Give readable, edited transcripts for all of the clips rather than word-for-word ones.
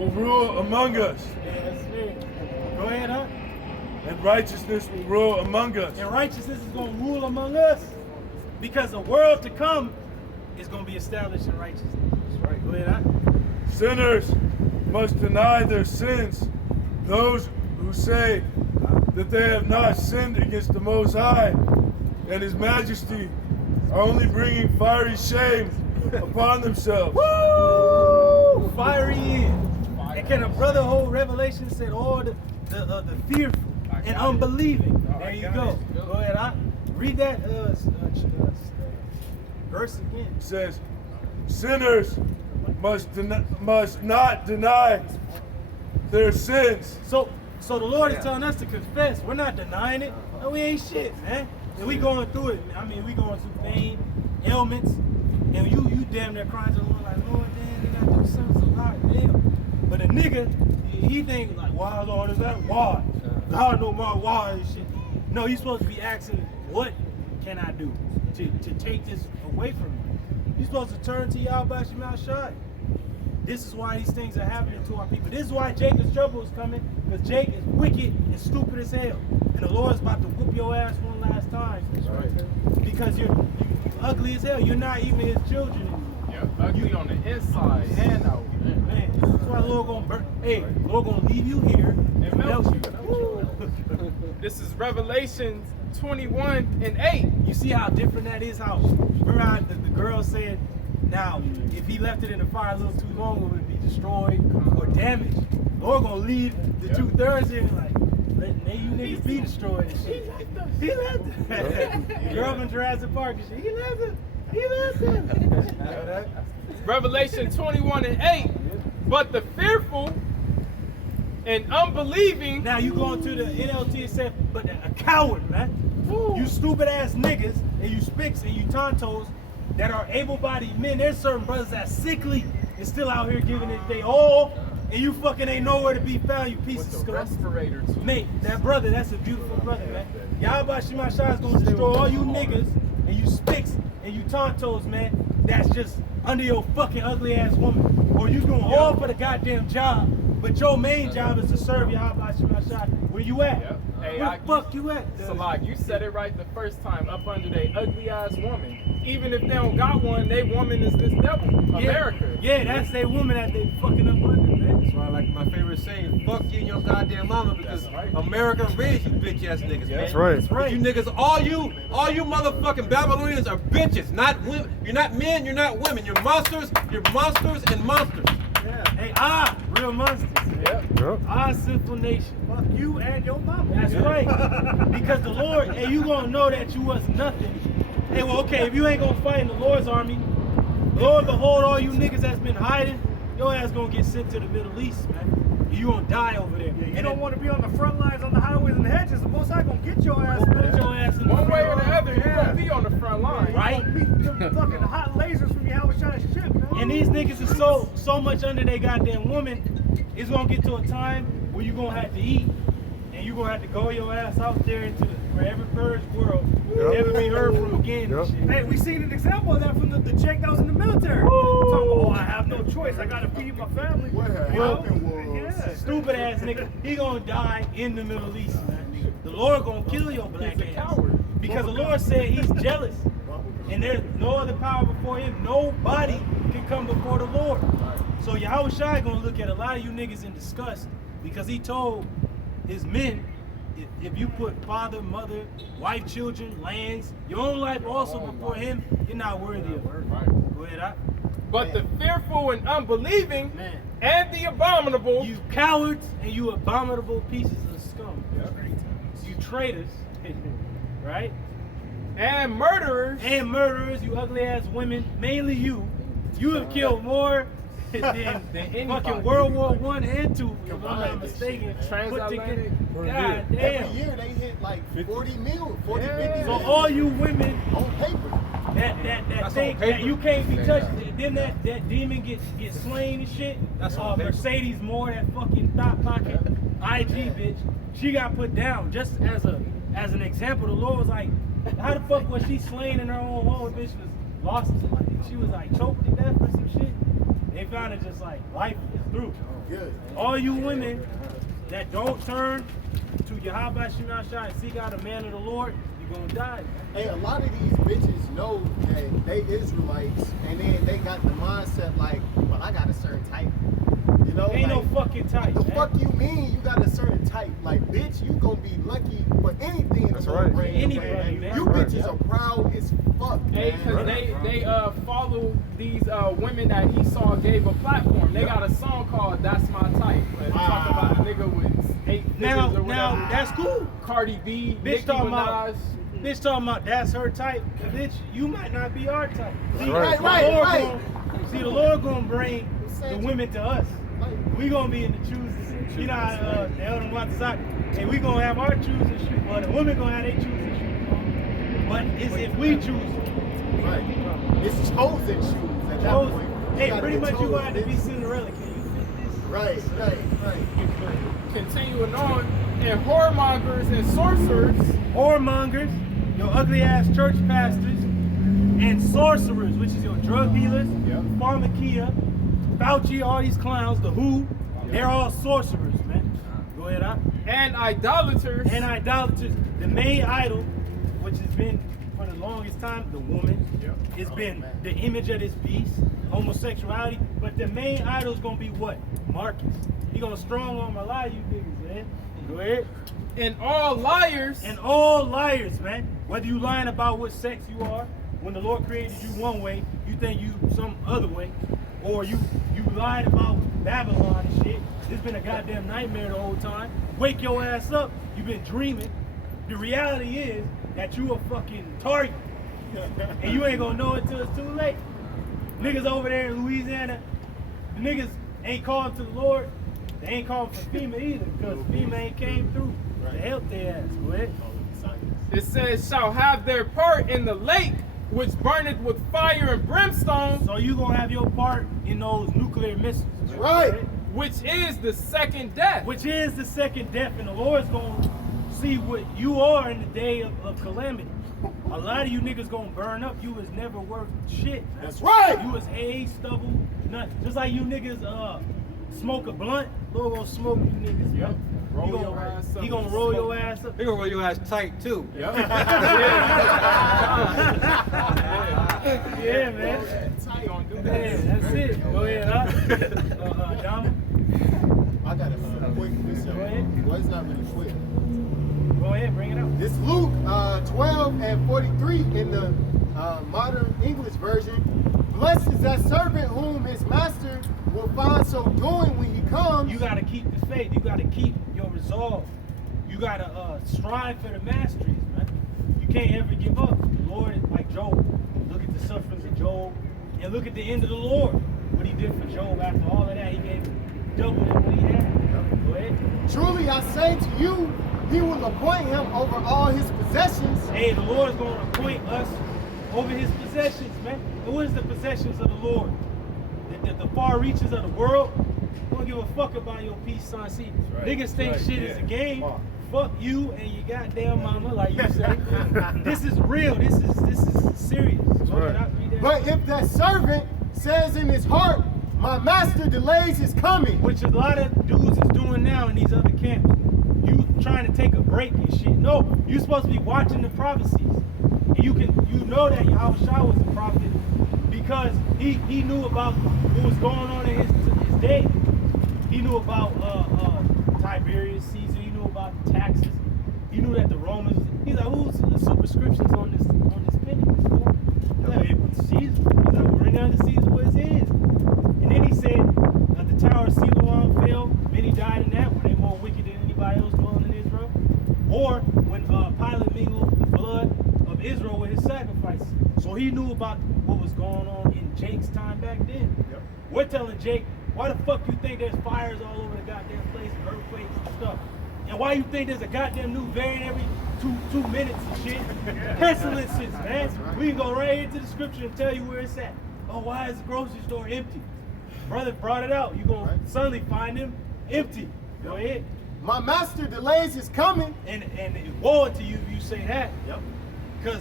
will rule among us. Yes, go ahead, huh? And righteousness will rule among us. And righteousness is going to rule among us. Because the world to come is going to be established in righteousness. That's right. Go ahead, huh? Sinners must deny their sins. Those who say that they have not sinned against the Most High and His Majesty are only bringing fiery shame upon themselves. Woo! Fiery in. And can a brother hold Revelation said all the fearful and unbelieving? There you go. Go ahead, huh? Read that verse again. It says, sinners must not deny their sins. So the Lord is telling us to confess. We're not denying it. No, we ain't shit, man. And we going through it. I mean, we going through pain, ailments, and you damn near crying to the Lord like, Lord, damn, you got those sons so hard, damn. But a nigga, he think like, why, Lord, is that? Why? God know my why and shit. No, you're supposed to be asking, what can I do to take this away from you? You're supposed to turn to Yahweh Shema Shai. This is why these things are happening to our people. This is why Jacob's trouble is coming, because Jake is wicked and stupid as hell. And the Lord's about to whoop your ass one last time. That's right. Because you're ugly as hell. You're not even his children anymore. Yeah, ugly on the inside and out. Man, that's why the Lord gonna burn. Hey, the Lord gonna leave you here and melt you. This is Revelation 21:8. You see how different that is? How remember how the girl said, now if he left it in the fire a little too long, it would be destroyed or damaged. Lord gonna leave the 2/3 in like, may you niggas be destroyed and shit. He left it. The girl from Jurassic Park and shit. He left it. He left it. Revelation 21:8. But the fearful and unbelieving. Now you going to the NLT and say, but a coward, man. You stupid ass niggas and you spicks and you tontos that are able-bodied men. There's certain brothers that's sickly and still out here giving it they all, and you fucking ain't nowhere to be found, you piece of scum. Respirator too. Mate, that brother, that's a beautiful brother, man. Yahweh Shema Shai is gonna destroy all you niggas and you spicks and you tontos, man, that's just under your fucking ugly ass woman. Or you doing all for the goddamn job, but your main job is to serve Yahweh Shema Shai. Where you at? Yep. Hey, where the fuck you at? Salak, you said it right the first time, up under they ugly ass woman. Even if they don't got one, they woman is this devil, America. Yeah, that's their woman that they fucking up under, man. That's why I like my favorite saying, fuck you and your goddamn mama, because America raised you bitch ass niggas, man. That's right. That's right. You niggas, all you motherfucking Babylonians are bitches, not women. You're not men, you're not women. You're monsters and monsters. Yeah. Hey, real monsters. Yep. Sinful nation. Fuck you and your mama. That's right. Because the Lord, and you gonna know that you was nothing. Hey, well, okay, if you ain't gonna fight in the Lord's army, Lord, behold, all you niggas that's been hiding, your ass gonna get sent to the Middle East, man. You gonna die over there. Yeah, you don't want to be on the front lines on the highways and the hedges. The Most High gonna get your ass. Put your ass in One the way or the other, you gonna be on the front line. Right? Them fucking hot lasers from your Shai ship, man. And these niggas is so much under their goddamn woman, it's gonna get to a time where you gonna have to eat. And you gonna have to go your ass out there into where every purge world never be heard from again. And shit. Hey, we seen an example of that from the chick that was in the military. Talking about, I have no choice. I gotta feed my family. What happened was stupid ass nigga, he gonna die in the Middle East, man. The Lord gonna kill your black ass. Because the Lord said he's jealous. And there's no other power before him. Nobody can come before the Lord. So Yahweh Shai gonna look at a lot of you niggas in disgust because he told his men, if you put father, mother, wife, children, lands, your own life also before him, you're not worthy of her. Go ahead, But the fearful and unbelieving and the abominable. You cowards and you abominable pieces of scum. You traitors, right? And murderers. And murderers, you ugly ass women, mainly you. You have killed more than fucking World War I and II, if I'm not mistaken. Transatlantic. God damn. Every year they hit like 40 50 So all you women on paper. that think that you can't be touched, then that demon get slain and shit. That's all Mercedes Moore, that fucking thought pocket IG bitch, she got put down just as an example. The Lord was like, how the fuck was she slain in her own home? Bitch was lost. She was like choked to death or some shit. They found her just like lifeless. through. Good. All you women that don't turn to Yahweh Shemashah and seek out a man of the Lord, you're gonna die. Hey, a lot of these bitches know that they Israelites, and then they got the mindset like, well, I got a certain type. You know, Ain't like, no fucking type. the man. fuck you mean you got a certain type? Like, bitch, you gonna be lucky for anything That's to right. bring Anybody, your way. man. You That's bitches right. are proud as fuck, Hey, man. cause they follow these women that Esau gave a platform. They got a song called "That's My Type." Talk about a nigga with 8 Now, figures or whatever. that's cool. Cardi B, Bitch Nicki talking Minaj. about, bitch talking about that's her type. Bitch, you might not be our type. See, Right, the right, Lord right. Gonna, see, the Lord gonna bring the women to us. We gonna be in the choosing. You know how the elder Watazak, and we gonna have our choosing shoes, but the women gonna have their choosing shoes. But it's if we choose it. Right. It's chosen shoes at that Chosen. point. Hey, gotta pretty get much you chosen. gonna have to be Cinderella. Can you fit this? Right, right. Continuing on, and whoremongers and sorcerers. Whoremongers, your ugly ass church pastors, and sorcerers, which is your drug dealers, pharmakia, Fauci, all these clowns, the WHO, they're all sorcerers, man. Go ahead, huh? And idolaters. And idolaters, the main idol, which has been for the longest time, the woman, it's been the image of this beast, homosexuality, but the main idol is gonna be what? Marcus. He gonna strong arm a lot of you niggas, man. Go ahead. And all liars. And all liars, man. Whether you lying about what sex you are, when the Lord created you one way, you think you some other way, or you lied about Babylon and shit. It's been a goddamn nightmare the whole time. Wake your ass up. You've been dreaming. The reality is that you a fucking target, and you ain't gonna know it till it's too late. Niggas over there in Louisiana, the niggas ain't calling to the Lord. They ain't calling for FEMA either, because FEMA ain't came through to help their ass. Go ahead. It says, shall have their part in the lake, which burneth with fire and brimstone, So you gonna have your part in those nuclear missiles. Right. which is the second death. Which is the second death, and the Lord's gonna see what you are in the day of calamity. A lot of you niggas gonna burn up. You was never worth shit. That's right. You was hay, stubble, nothing. Just like you niggas smoke a blunt, Lord gonna smoke you niggas. Yep. Roll your ass up. He gonna roll your ass up. He gonna roll your ass tight too. Yep. Yeah, man. He gonna do Yeah, that. that's it. Go ahead, huh? Dom, I got it quick for this. Go ahead. Well, it's not really quick. go ahead, bring it up. This Luke 12 and 43 in the modern English version. Blessed is that servant whom his master will find so doing when he comes. You gotta keep the faith. You gotta keep your resolve. You gotta strive for the masteries, man. You can't ever give up. The Lord is like Job. Look at the sufferings of Job, and look at the end of the Lord. What he did for Job after all of that, he gave him double than what he had. Go ahead. Truly I say to you, he will appoint him over all his possessions. Hey, the Lord is gonna appoint us over his possessions, man. And what is the possessions of the Lord? The far reaches of the world. Don't give a fuck about your peace, son. See, right, niggas think right, shit yeah. is a game. Come on. Fuck you and your goddamn mama, like you say. This is real. This is serious. Go ahead, I'll read that. But if that servant says in his heart, my master delays his coming. Which a lot of dudes is doing now in these other camps. You trying to take a break and shit. No, you supposed to be watching the prophecies. And you know that Yahushua was a prophet because he knew about what was going on in his day. He knew about Tiberius Caesar. He knew about the taxes. He knew that the Romans. He's like, who's the superscriptions on this penny? He's like, hey, what's Caesar? He's like, bring down to Caesar what it is. And then he said, the tower of Siloam fell. Many died in that. Were they more wicked than anybody else dwelling in Israel? Or when Pilate mingled the blood of Israel with his sacrifices. So he knew about what was going on in Jake's time back then. Yep. We're telling Jake, why the fuck you think there's fires all over the goddamn place, and earthquakes and stuff? And why you think there's a goddamn new variant every two minutes and shit? Pestilences, man. We can go right into the scripture and tell you where it's at. Oh, why is the grocery store empty? Brother brought it out. You're going Right. to suddenly find him empty. Go ahead. My master delays his coming. And woe to you if you say that. Yep. Because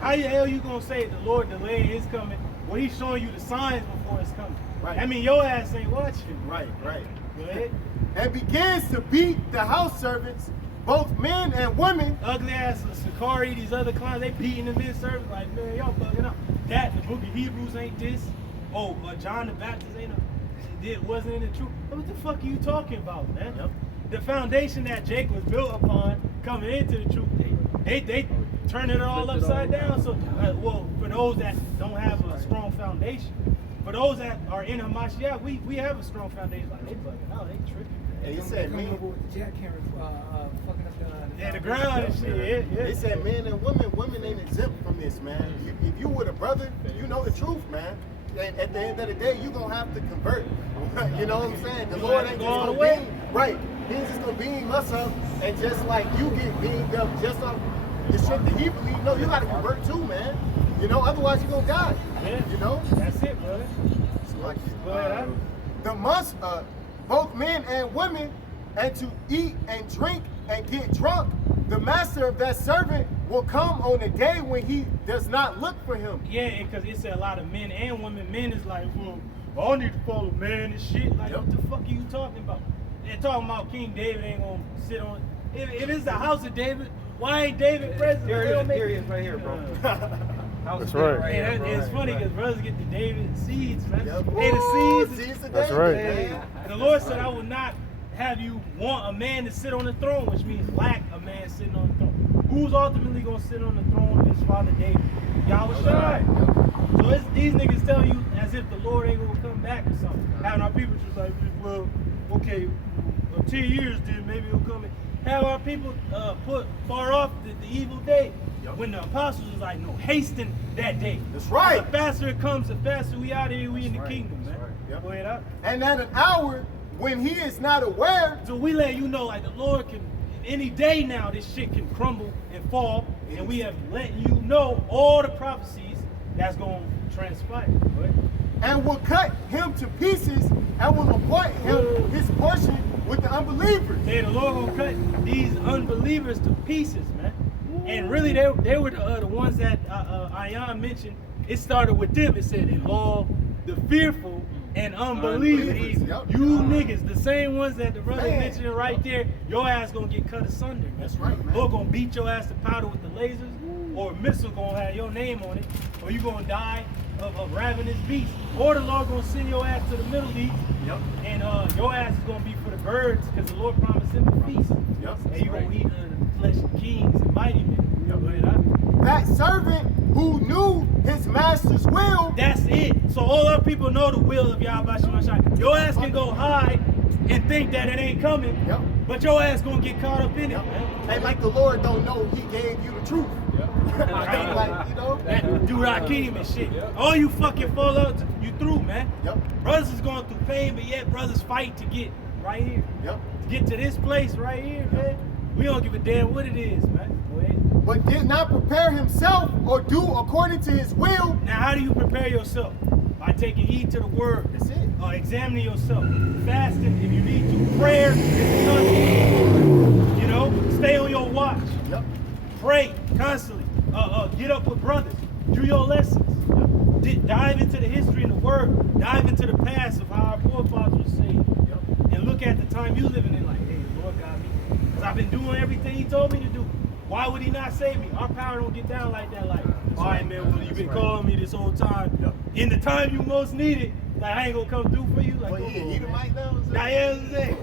how the hell you going to say the Lord delayed his coming when he's showing you the signs before it's coming? Right. I mean, your ass ain't watching. Right. Go ahead. And begins to beat the house servants, both men and women. Ugly ass Sakari, these other clowns, they beating the men servants like, man, y'all bugging out. That, the book of Hebrews ain't this. Oh, John the Baptist wasn't in the truth. What the fuck are you talking about, man? Yep. The foundation that Jake was built upon coming into the truth, they turning it all upside down. So, well, for those that don't have a strong foundation, for those that are in Hamashiach, we have a strong foundation. Like, they bugging out, they tripping. And he said, Coming men, over with the jackhammer, fucking up the Yeah, the ground and shit. Yeah. they said men and women ain't exempt from this, man. If you with a brother, you know the truth, man. And at the end of the day, you gonna have to convert. You know what I'm saying? The Lord ain't just gonna beam, right? He ain't just gonna beam us up, and just like you get beamed up just off the shit that he believe. No, you gotta convert too, man. You know, otherwise you gonna die. Yeah. You know? That's it, brother. Like, Go ahead, the must, both men and women, and to eat and drink and get drunk, the master of that servant will come on a day when he does not look for him. Yeah, because it's a lot of men and women. Men is like, well, I need to follow man and shit. Like, what the fuck are you talking about? They're talking about King David ain't gonna sit on. If it's the house of David, why ain't David president? Here he is right here, bro. That's right. Hey, it's funny because brothers get the David seeds, man. Yep. Hey, Ooh, the seeds. seeds of That's David, right. man. The Lord said, I will not have you want a man to sit on the throne, which means lack a man sitting on the throne. Who's ultimately going to sit on the throne of his father David? Yahweh Shai. So it's, these niggas tell you as if the Lord ain't going to come back or something. Having our people just like, well, okay, 10 years then maybe he'll come in. Have our people put far off the evil day. When the apostles was like, no, hasten that day. That's right. The faster it comes, the faster we out of here, we in the kingdom, man. Yep. Go ahead out. And at an hour when he is not aware, So we let you know, like the Lord can, any day now, this shit can crumble and fall, and we have let you know all the prophecies that's going to transpire. Right? and will cut him to pieces and will appoint him his portion with the unbelievers. Hey, the Lord gonna cut these unbelievers to pieces, man. And really, they were the ones that Ayan mentioned. It started with them. It said, and all the fearful and unbelievers. Yep. You niggas, the same ones that the brother Man. mentioned right there, your ass gonna get cut asunder. Man. That's right, man. Lord gonna beat your ass to powder with the lasers, or a missile gonna have your name on it, or you gonna die of ravenous beasts, or the Lord gonna send your ass to the Middle East, and your ass is gonna be for the birds, because the Lord promised him a feast. Yep. And you gonna eat the flesh of kings and mighty men. Go ahead, That servant who knew his master's will. That's it. So all our people know the will of Yahweh Shemashai. Your ass can go hide and think that it ain't coming, Yep. but your ass gonna get caught up in it. And like the Lord don't know he gave you the truth. Like, you know? That dude Hakeem and shit. All you fucking fallouts, you through, man. Yep. Brothers is going through pain, but yet brothers fight to get right here. Yep. To get to this place right here, man. We don't give a damn what it is, man. Go ahead. But did not prepare himself or do according to his will. Now, how do you prepare yourself? By taking heed to the word. That's it. Examining yourself. Fasting if you need to. Prayer is constant. You know, stay on your watch. Yep. Pray constantly. Get up with brothers. Do your lessons. Dive into the history and the word. Dive into the past of how our forefathers were saved. And look at the time you living in like, hey, the Lord got me. Because I've been doing everything he told me to do. Why would he not save me? Our power don't get down like that. Like, all right, man, well, you've been calling me this whole time. In the time you most need it, like, I ain't going to come through for you. Like, Well, go yeah, on, he man. might know. Nah, yeah, that's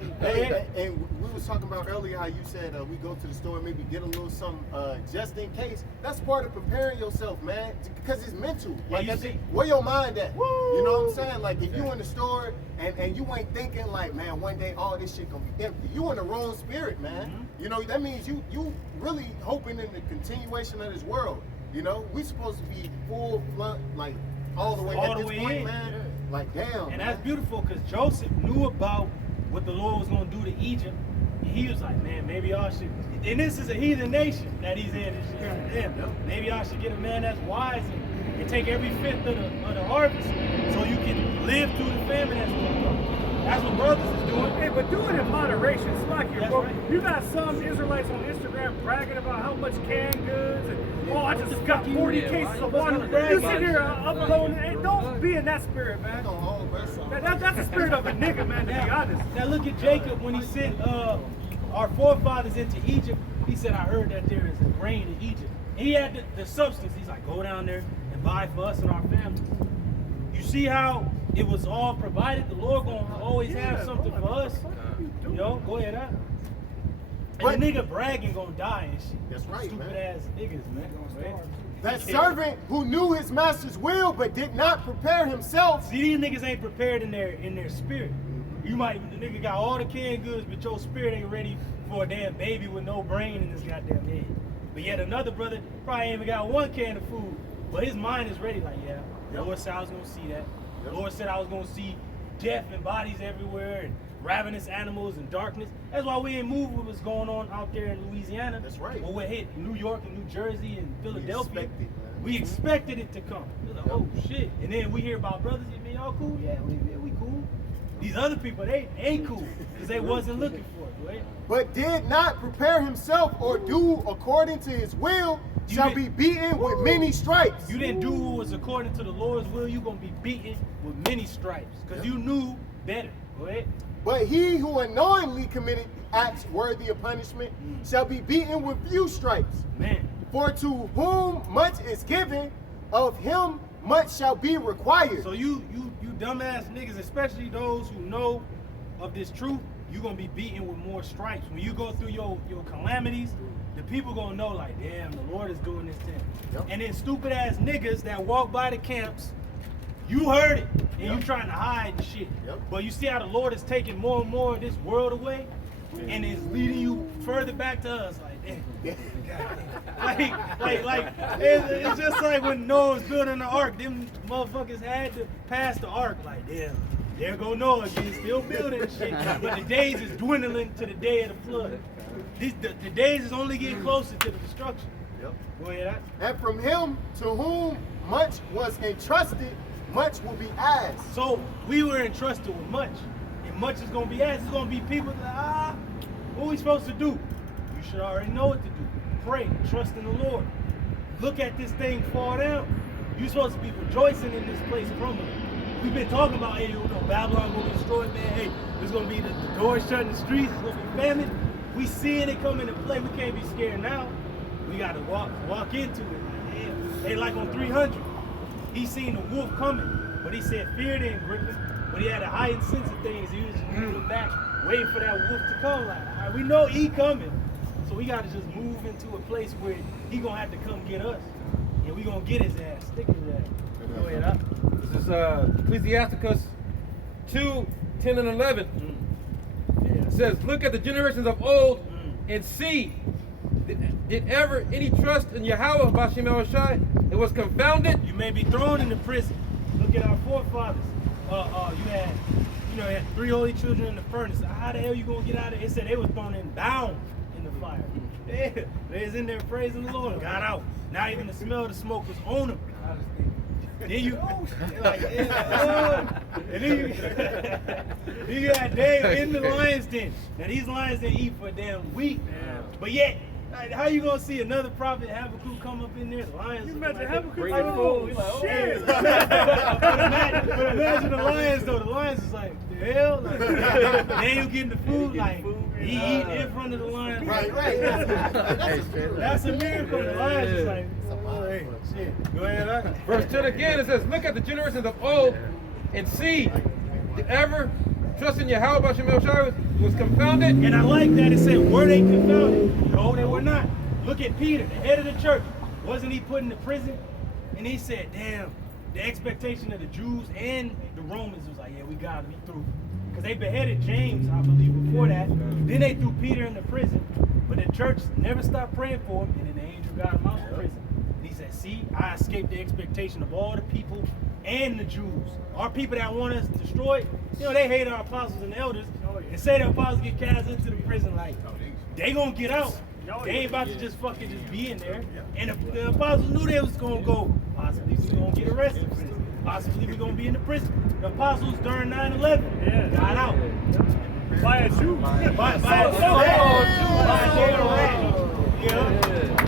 the thing. And we was talking about earlier how you said we go to the store, maybe get a little something just in case. That's part of preparing yourself, man, because it's mental. Like, you see- where your mind at? You know what I'm saying? Like, if you in the store and you ain't thinking like, man, one day all this shit gonna be empty. You in the wrong spirit, man. You know, that means you really hoping in the continuation of this world. You know, we supposed to be full flood, like all the way All at the this way point, in. man. Like, damn. And that's beautiful because Joseph knew about what the Lord was going to do to Egypt. And he was like, man, maybe y'all should. And this is a heathen nation that he's in. Damn, maybe y'all should get a man that's wise and take every fifth of the harvest so you can live through the famine that's going to come. That's that's what brothers is doing. Hey, but do it in moderation. It's like you, That's bro. right. You got some Israelites on Instagram bragging about how much canned goods and I just got 40 cases of water. You sit here uploading. Hey, don't be in that spirit, man. That's the spirit of a nigga, man. To be honest. Now look at Jacob when he sent our forefathers into Egypt. He said, I heard that there is a grain in Egypt. And he had the substance. He's like, go down there and buy for us and our families. You see how it was all provided? The Lord gonna always have something for us. You know, go ahead, huh? And the nigga bragging gonna die and shit. That's right, Stupid man. ass niggas, man. Right? That servant who knew his master's will but did not prepare himself. See, these niggas ain't prepared in their spirit. You might, the nigga got all the canned goods, but your spirit ain't ready for a damn baby with no brain in his goddamn head. But yet another brother probably ain't even got one can of food, but his mind is ready. Like, yeah, the Lord said I was gonna see that. The Lord said I was gonna see death and bodies everywhere and ravenous animals and darkness. That's why we ain't moved with what's going on out there in Louisiana. That's right. Or what hit New York and New Jersey and Philadelphia. expected, man. We expected it to come. We're like, oh shit. And then we hear about brothers, you mean y'all cool? Yeah, we cool. These other people, they ain't cool because they wasn't looking for it, right? But did not prepare himself or do according to his will, You shall did- be beaten with many stripes. You didn't do what was according to the Lord's will, you're going to be beaten with many stripes because you knew better, right? But he who unknowingly committed acts worthy of punishment shall be beaten with few stripes. Man, For to whom much is given, of him much shall be required. so you dumbass niggas, especially those who know of this truth, you're going to be beaten with more stripes. When you go through your calamities, the people going to know like, damn, the Lord is doing this to him. Yep. And then stupid ass niggas that walk by the camps, you heard it, and you trying to hide the shit. Yep. But you see how the Lord is taking more and more of this world away, and is leading you further back to us. Like, damn. like, it's just like when Noah was building the ark. Them motherfuckers had to pass the ark. Like, damn, there go Noah again, still building and shit. But the days is dwindling to the day of the flood. The days is only getting closer to the destruction. Yep. Go ahead. And from him to whom much was entrusted, much will be asked. So we were entrusted with much, and much is gonna be asked. It's gonna be people that what we supposed to do? You should already know what to do. Pray, trust in the Lord. Look at this thing fall down. You're supposed to be rejoicing in this place crumbling. We've been talking about, hey, you know, Babylon gonna be destroyed, man. Hey, there's gonna be the doors shut in the streets. It's gonna be famine. We seeing it come into play. We can't be scared now. We gotta walk into it. Like, damn. They like on 300. He seen the wolf coming, but he said fear didn't grip him. But he had a heightened sense of things. He was just moving back, waiting for that wolf to come. Like, all right, we know he coming, so we got to just move into a place where he gonna have to come get us, and we gonna get his ass, stick his ass. Go ahead, huh? This is Ecclesiasticus 2:10 and 11. It says, look at the generations of old and see, did ever any trust in Yahweh, Bashem El Shai, and was confounded? You may be thrown into prison. Look at our forefathers. You had 3 holy children in the furnace. How the hell you gonna get out of it? It said they was thrown in bound in the fire. They was in there praising the Lord, got out. Not even the smell of the smoke was on them. Then you, like, and then you got Dave in the lion's den. Now these lions didn't eat for a damn week, but yet, like, how you gonna see another prophet Habakkuk come up in there? The lions. You imagine like, Habakkuk, bring like, the oh, food. Like, oh, shit. but imagine the lions though. The lions is like, the hell? Like, then you getting the food, like he eat in front of the lions. Right. That's a miracle. The lions is like, oh, hey, shit. Go ahead, huh? Verse 10 again, it says, look at the generations of old and see, did ever trust in Yahweh, Bashem El Shai, was confounded? And I like that it said, were they confounded? No, they were not. Look at Peter, the head of the church. Wasn't he put in the prison? And he said, damn, the expectation of the Jews and the Romans was like, yeah, we gotta be through. Because they beheaded James, I believe, before that. Then they threw Peter in the prison. But the church never stopped praying for him, and then the angel got him out of prison. And he said, see, I escaped the expectation of all the people and the Jews. Our people that want us destroyed, you know, they hate our apostles and elders. And say the apostles get cast into the prison, like, they gonna get out. They ain't about to just fucking just be in there. And the apostles knew they was gonna go. Possibly we gonna get arrested for this. Possibly we gonna be in the prison. The apostles during 9/11 got out. By a Jew. By a So- Jew. Yeah.